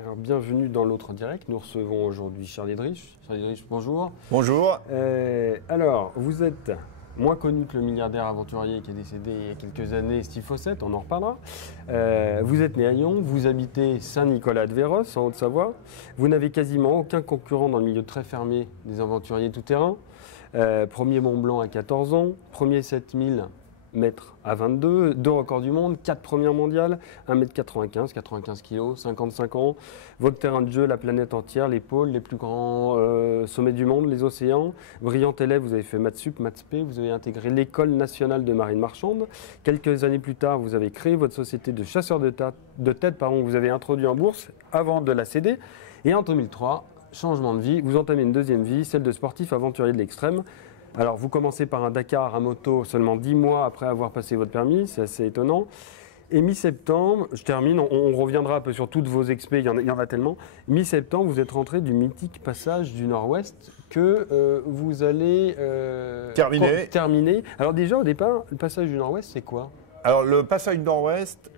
Alors, bienvenue dans l'autre direct. Nous recevons aujourd'hui Charlie Drich. Charlie Drich, bonjour. Bonjour. Alors, vous êtes moins connu que le milliardaire aventurier qui est décédé il y a quelques années, Steve Fossett, on en reparlera. Vous êtes né à Lyon, vous habitez Saint-Nicolas-de-Véros, en Haute-Savoie. Vous n'avez quasiment aucun concurrent dans le milieu très fermé des aventuriers tout-terrain. Premier Mont Blanc à 14 ans, premier 7000 mètres à 22, 2 records du monde, 4 premières mondiales, 1m95, 95 kg, 55 ans. Votre terrain de jeu, la planète entière, les pôles, les plus grands sommets du monde, les océans. Brillant élève, vous avez fait maths sup, maths spé, vous avez intégré l'École nationale de marine marchande. Quelques années plus tard, vous avez créé votre société de chasseurs de tête, vous avez introduit en bourse avant de la céder. Et en 2003, changement de vie, vous entamez une deuxième vie, celle de sportif aventurier de l'extrême. Alors, vous commencez par un Dakar à moto seulement 10 mois après avoir passé votre permis, c'est assez étonnant. Et mi-septembre, je termine, on reviendra un peu sur toutes vos expés, il y en a tellement. Mi-septembre, vous êtes rentré du mythique passage du Nord-Ouest que vous allez terminer. Alors déjà, au départ, le passage du Nord-Ouest, c'est quoi? Alors le passage Nord-Ouest,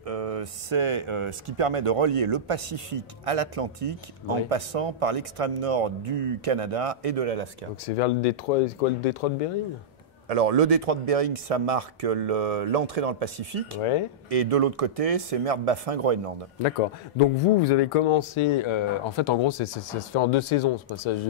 c'est ce qui permet de relier le Pacifique à l'Atlantique en passant par l'extrême nord du Canada et de l'Alaska. Donc c'est vers le détroit, c'est quoi le détroit de Bering? Alors le détroit de Bering, ça marque l'entrée dans le Pacifique. Et de l'autre côté, c'est mer de Baffin, Groenland. D'accord. Donc vous avez commencé, en fait en gros ça se fait en 2 saisons ce passage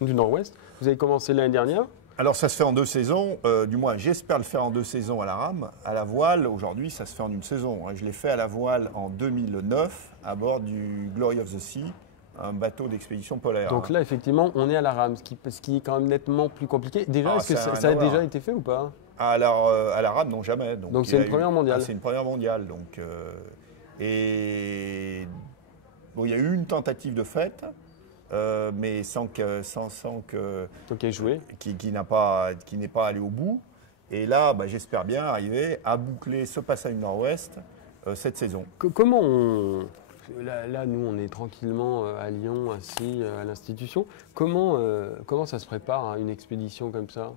du Nord-Ouest. Vous avez commencé l'année dernière? Alors ça se fait en 2 saisons, du moins j'espère le faire en 2 saisons à la rame. À la voile, aujourd'hui ça se fait en 1 saison. Je l'ai fait à la voile en 2009 à bord du Glory of the Sea, un bateau d'expédition polaire. Donc là effectivement on est à la rame, ce qui est quand même nettement plus compliqué. Déjà, est-ce que ça a déjà été fait ou pas? Alors à la rame, non, jamais. Donc c'est une première mondiale. C'est une première mondiale. Donc, et bon, il y a eu une tentative de fête. Mais qui n'est pas allé au bout. Et là, j'espère bien arriver à boucler ce passage Nord-Ouest cette saison. Comment on... Là, nous, on est tranquillement à Lyon, assis à l'institution. Comment ça se prépare à une expédition comme ça?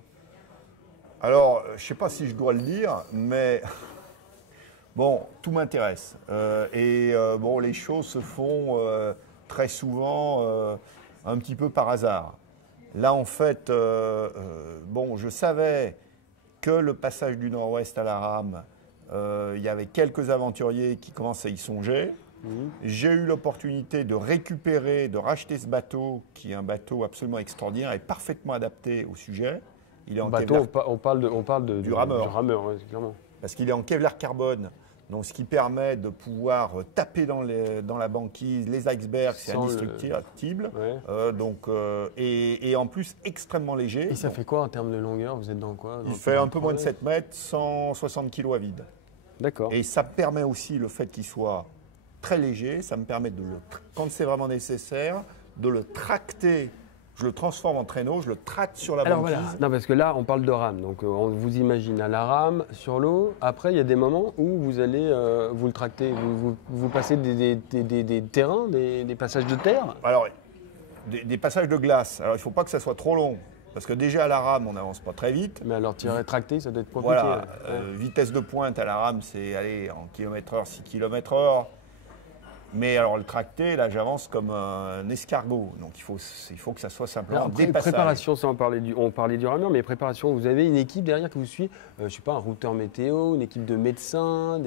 Alors, je ne sais pas si je dois le dire, mais bon, tout m'intéresse. Bon, les choses se font... très souvent un petit peu par hasard. Là, en fait, bon, je savais que le passage du Nord-Ouest à la rame, il y avait quelques aventuriers qui commençaient à y songer. J'ai eu l'opportunité de récupérer, de racheter ce bateau, qui est un bateau absolument extraordinaire et parfaitement adapté au sujet. Il est en bateau, on parle du rameur. Du rameur, ouais, clairement. Parce qu'il est en Kevlar carbone. Donc, ce qui permet de pouvoir taper dans la banquise, les icebergs, c'est indestructible. Et en plus, extrêmement léger. Et ça fait quoi en termes de longueur? Vous êtes dans quoi? Il fait un peu moins de 7 mètres, 160 kg à vide. D'accord. Et ça permet aussi le fait qu'il soit très léger. Ça me permet, quand c'est vraiment nécessaire, de le tracter. Je le transforme en traîneau, je le tracte sur la banquise. Voilà. Non, parce que là, on parle de rame. Donc, on vous imagine à la rame, sur l'eau. Après, il y a des moments où vous allez vous le tracter. Vous passez des terrains, des passages de terre. Alors, des passages de glace. Alors, il ne faut pas que ça soit trop long. Parce que déjà, à la rame, on n'avance pas très vite. Mais alors, tirer tracter, ça doit être compliqué. Voilà. Vitesse de pointe à la rame, c'est aller en km/h, 6 km/h. Mais alors le tracté, là j'avance comme un escargot, donc il faut que ça soit simplement des passages. Préparation, ça on parlait du rameur, mais préparation, vous avez une équipe derrière qui vous suit, je ne sais pas, un routeur météo, une équipe de médecins,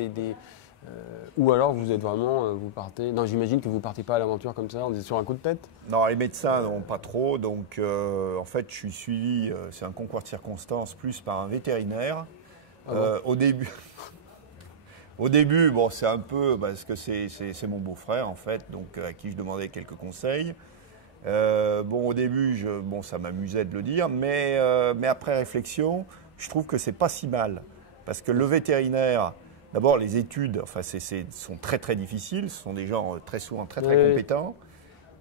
ou alors vous êtes vraiment, vous partez, non j'imagine que vous ne partez pas à l'aventure comme ça, on est sur un coup de tête? Non, les médecins n'ont pas trop, donc en fait je suis suivi, c'est un concours de circonstances, plus par un vétérinaire. Au début... Au début, bon, c'est un peu parce que c'est mon beau-frère en fait, donc à qui je demandais quelques conseils. Bon, au début, ça m'amusait de le dire, mais après réflexion, je trouve que c'est pas si mal parce que le vétérinaire, d'abord les études, enfin, sont très très difficiles. Ce sont des gens très souvent très compétents,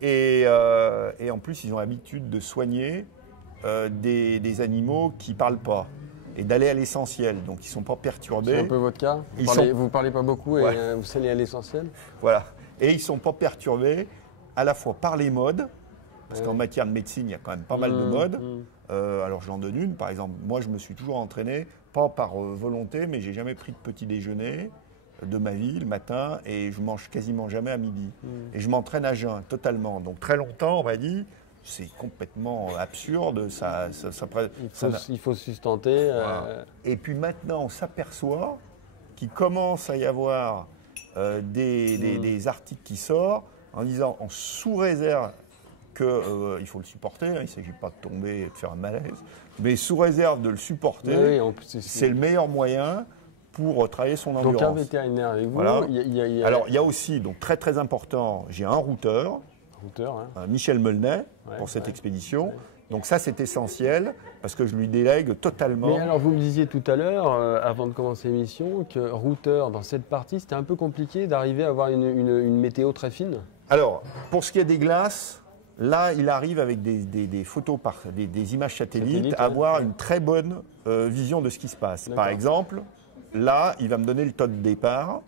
et en plus ils ont l'habitude de soigner des animaux qui parlent pas. Et d'aller à l'essentiel, donc ils ne sont pas perturbés. C'est un peu votre cas? Vous ne parlez pas beaucoup et vous allez à l'essentiel? Voilà. Et ils ne sont pas perturbés à la fois par les modes, parce qu'en matière de médecine, il y a quand même pas mal de modes. Alors j'en donne une, par exemple, moi je me suis toujours entraîné, pas par volonté, mais j'ai jamais pris de petit déjeuner. de ma vie le matin et je mange quasiment jamais à midi. Et je m'entraîne à jeun totalement. Donc très longtemps, on m'a dit, c'est complètement absurde. Il faut se sustenter. Voilà. Et puis maintenant, on s'aperçoit qu'il commence à y avoir des articles qui sortent en disant, en sous réserve qu'il faut le supporter, hein, il ne s'agit pas de tomber et de faire un malaise, mais sous réserve de le supporter, c'est le meilleur moyen pour travailler son endurance. Donc un vétérinaire avec vous. Voilà. Alors il y a aussi, donc très très important, j'ai un routeur, hein. Michel Melnet, pour cette expédition. Ouais. Donc ça c'est essentiel parce que je lui délègue totalement. Mais alors vous me disiez tout à l'heure, avant de commencer l'émission, que routeur dans cette partie, c'était un peu compliqué d'arriver à avoir une météo très fine. Alors pour ce qui est des glaces, là, il arrive avec des photos, des images satellites, à avoir une très bonne vision de ce qui se passe. Par exemple, là, il va me donner le taux de départ.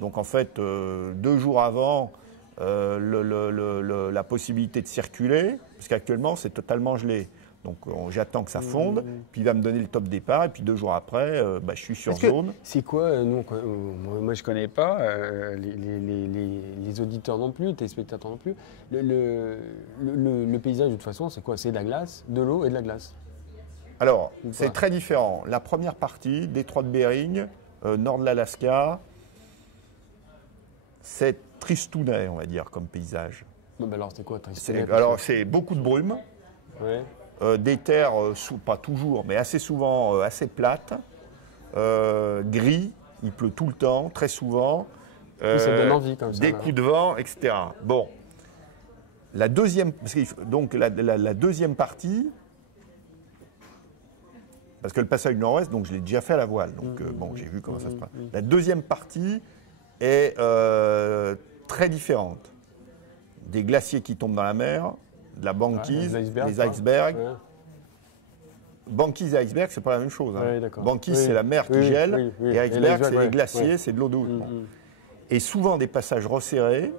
Donc, en fait, 2 jours avant, la possibilité de circuler, parce qu'actuellement, c'est totalement gelé. Donc, j'attends que ça fonde, puis il va me donner le top départ, et puis 2 jours après, je suis sur zone. C'est quoi, moi je ne connais pas, les auditeurs non plus, les téléspectateurs non plus. Le paysage, de toute façon, c'est quoi? C'est de la glace, de l'eau et de la glace. Alors, c'est très différent. La première partie, détroit de Bering, nord de l'Alaska, c'est tristounet, on va dire, comme paysage. Non, alors, c'est quoi tristounet? Alors, c'est beaucoup de brume. Ouais. Des terres, pas toujours, mais assez souvent assez plates, gris, il pleut tout le temps, très souvent. Ça donne envie comme ça. Des coups de vent, etc. Bon, la deuxième, donc la deuxième partie, parce que le passage du Nord-Ouest, donc je l'ai déjà fait à la voile, donc bon, j'ai vu comment ça se passe. La deuxième partie est très différente. Des glaciers qui tombent dans la mer, de la banquise, les icebergs. Ouais. Banquise et iceberg, c'est pas la même chose. Hein. Ouais, banquise, c'est la mer qui gèle, et iceberg, c'est les glaciers, c'est de l'eau douce. Et souvent des passages resserrés,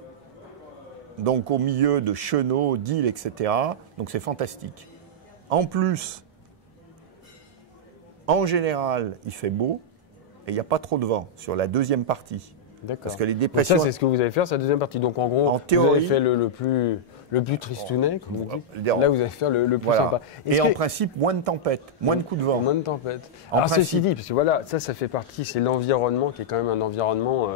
donc au milieu de chenaux, d'îles, etc. Donc c'est fantastique. En plus, en général, il fait beau, et il n'y a pas trop de vent sur la deuxième partie. D'accord. Parce que les dépressions. Donc ça, c'est ce que vous allez faire, c'est la deuxième partie. Donc en gros, vous avez fait le plus tristounet, comme vous dites. Là, vous allez faire le plus sympa. Et en principe, moins de tempêtes, moins de coups de vent. Moins de tempêtes. Alors ceci dit, parce que voilà, ça fait partie, c'est l'environnement qui est quand même un environnement,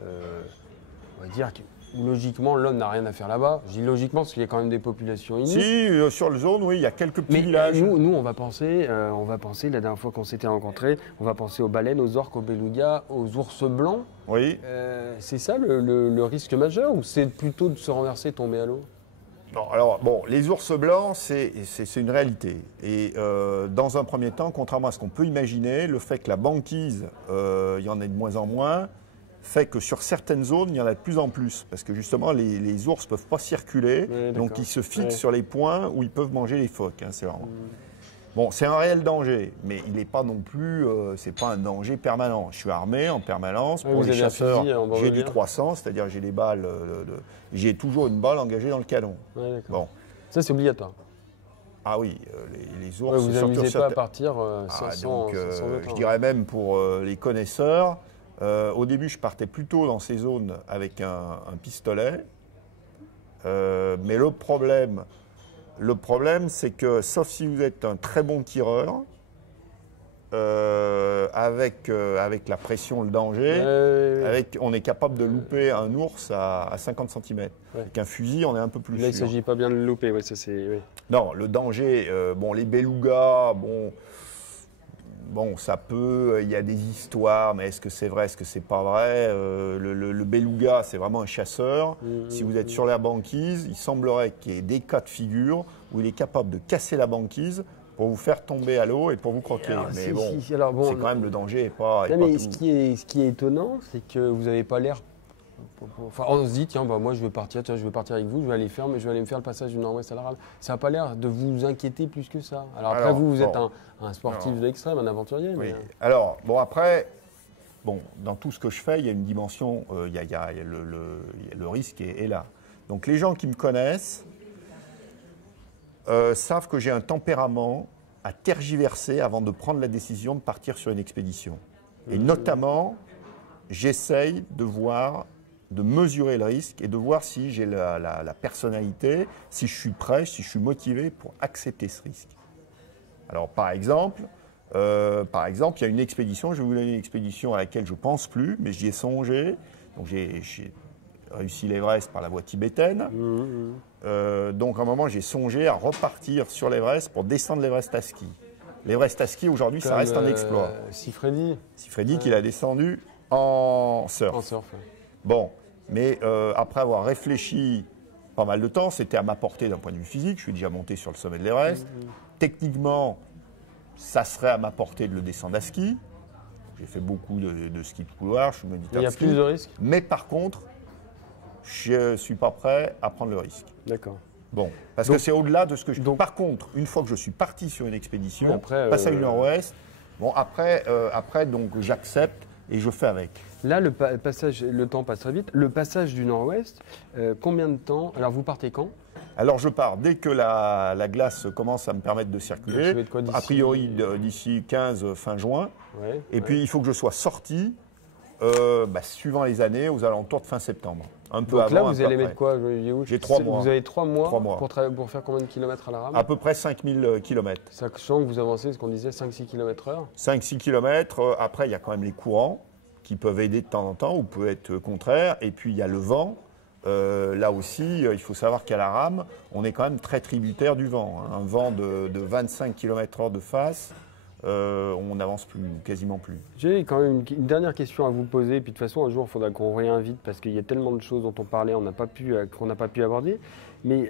on va dire, où logiquement, l'homme n'a rien à faire là-bas. Je dis logiquement parce qu'il y a quand même des populations inues. Si, sur le zone, oui, il y a quelques petits villages. Nous, on va penser, la dernière fois qu'on s'était rencontrés, on va penser aux baleines, aux orques, aux belugas, aux ours blancs. Oui. C'est ça le risque majeur ou c'est plutôt de se renverser et tomber à l'eau? Non, alors, bon, les ours blancs, c'est une réalité. Et dans un premier temps, contrairement à ce qu'on peut imaginer, le fait que la banquise, il y en ait de moins en moins, fait que sur certaines zones, il y en a de plus en plus. Parce que justement, les ours ne peuvent pas circuler, donc ils se fixent sur les points où ils peuvent manger les phoques. Hein, c'est vraiment... Bon, c'est un réel danger, mais il n'est pas non plus, c'est pas un danger permanent. Je suis armé en permanence. Pour les chasseurs, j'ai du 300, c'est-à-dire j'ai des balles, j'ai toujours une balle engagée dans le canon. Ouais, bon. Ça, c'est obligatoire. Ah oui, les ours... vous n'amusez pas à partir sans je dirais même pour les connaisseurs, au début, je partais plutôt dans ces zones avec un pistolet, mais le problème, c'est que, sauf si vous êtes un très bon tireur, avec la pression, le danger, on est capable de louper un ours à 50 cm. Ouais. Avec un fusil, on est un peu plus sûr. Là, il ne s'agit pas bien de le louper. Ouais, ça, Non, le danger, les belugas, bon, ça peut, il y a des histoires, mais est-ce que c'est vrai, est-ce que c'est pas vrai? Le beluga, c'est vraiment un chasseur. Si vous êtes sur la banquise, il semblerait qu'il y ait des cas de figure où il est capable de casser la banquise pour vous faire tomber à l'eau et pour vous croquer. Mais bon, c'est quand même le danger. Ce qui est étonnant, c'est que vous n'avez pas l'air... Enfin, on se dit, tiens, moi je veux partir avec vous, je vais aller me faire le passage du Nord-Ouest à l'Aral. Ça n'a pas l'air de vous inquiéter plus que ça. Alors après, vous êtes un sportif de l'extrême, un aventurier. Oui. Mais... Alors, après, dans tout ce que je fais, il y a une dimension, le risque est là. Donc les gens qui me connaissent savent que j'ai un tempérament à tergiverser avant de prendre la décision de partir sur une expédition. Et notamment... j'essaye de mesurer le risque et de voir si j'ai la personnalité, si je suis prêt, si je suis motivé pour accepter ce risque. Alors par exemple, il y a une expédition, je vais vous donner une expédition à laquelle je ne pense plus, mais j'y ai songé. Donc j'ai réussi l'Everest par la voie tibétaine. Donc à un moment, j'ai songé à repartir sur l'Everest pour descendre l'Everest à ski. L'Everest à ski, aujourd'hui, ça reste un exploit. Sifredi. Sifredi qu'il a descendu en surf. En surf, ouais. Bon, mais après avoir réfléchi pas mal de temps, c'était à ma portée d'un point de vue physique. Je suis déjà monté sur le sommet de l'Everest. Techniquement, ça serait à ma portée de le descendre à ski. J'ai fait beaucoup de ski de couloir, je suis moniteur Il y a de ski. plus de risques? Mais par contre, je ne suis pas prêt à prendre le risque. D'accord. Bon, parce Donc- que c'est au-delà de ce que je... donc- Par contre, une fois que je suis parti sur une expédition, Oui, après, passage du Nord-Ouest, bon, après donc, j'accepte et je fais avec. Là, le temps passe très vite. Le passage du Nord-Ouest, combien de temps? Alors, vous partez quand? Alors je pars dès que la glace commence à me permettre de Donc, ça va circuler, être quoi, d'ici- a priori d'ici 15 fin juin, Ouais, et ouais. puis il faut que je sois sorti, suivant les années, aux alentours de fin septembre. Un peu Donc avant, là, un vous peu allez après. mettre quoi? J'ai 3 mois. Vous avez 3 mois, 3 mois. pour faire combien de kilomètres à la rame? À peu près 5000 km. Sachant que vous avancez, ce qu'on disait, 5-6 km/h. 5-6 km, après il y a quand même les courants qui peuvent aider de temps en temps ou peuvent être contraires, et puis il y a le vent. Là aussi, il faut savoir qu'à la rame, on est quand même très tributaire du vent. Hein. Un vent de 25 km/h de face, on n'avance plus, quasiment plus. J'ai quand même une dernière question à vous poser. Puis de toute façon, un jour, il faudra qu'on réinvite parce qu'il y a tellement de choses dont on parlait, qu'on n'a pas pu aborder. Mais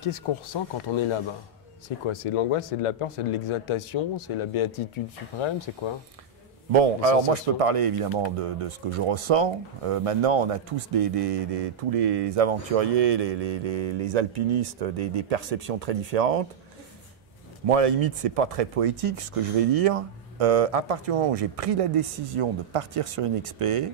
qu'est-ce qu'on ressent quand on est là-bas? C'est quoi? C'est de l'angoisse, c'est de la peur, c'est de l'exaltation, c'est la béatitude suprême, c'est quoi? Bon, Les alors moi je sensations. peux parler évidemment de ce que je ressens. Maintenant, on a tous tous les aventuriers, les alpinistes, des perceptions très différentes. Moi, à la limite, c'est pas très poétique ce que je vais dire. À partir du moment où j'ai pris la décision de partir sur une expé,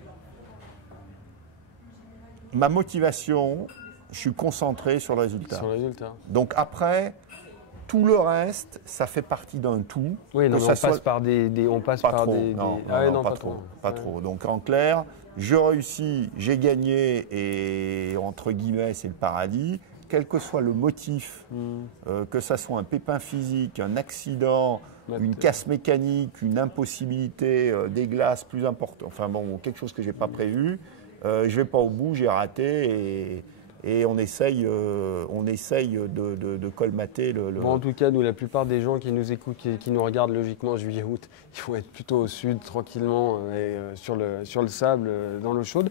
ma motivation, je suis concentré sur le résultat. Sur le résultat. Donc après, tout le reste, ça fait partie d'un tout. Oui, non, Que mais ça on soit- passe par on passe Pas par trop, des. non, Ah ouais, non, pas trop. Pas Ouais. trop. Donc en clair, je réussis, j'ai gagné et entre guillemets c'est le paradis. Quel que soit le motif, que ça soit un pépin physique, un accident, Ouais, une casse mécanique, une impossibilité, des glaces plus importantes, enfin bon, quelque chose que j'ai pas prévu, je vais pas au bout, j'ai raté et on essaye de colmater le. Bon, en tout cas, nous, la plupart des gens qui nous écoutent, qui nous regardent logiquement juillet-août, ils vont être plutôt au sud, tranquillement, sur le sable, dans l'eau chaude.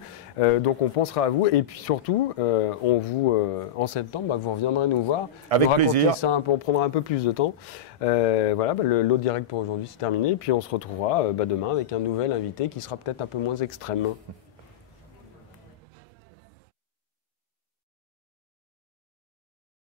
Donc, on pensera à vous. Et puis surtout, en septembre, bah, vous reviendrez nous voir. Avec nous raconter plaisir. ça un peu, on prendra un peu plus de temps. Voilà, bah, le lot direct pour aujourd'hui, c'est terminé. Puis on se retrouvera demain avec un nouvel invité qui sera peut-être un peu moins extrême.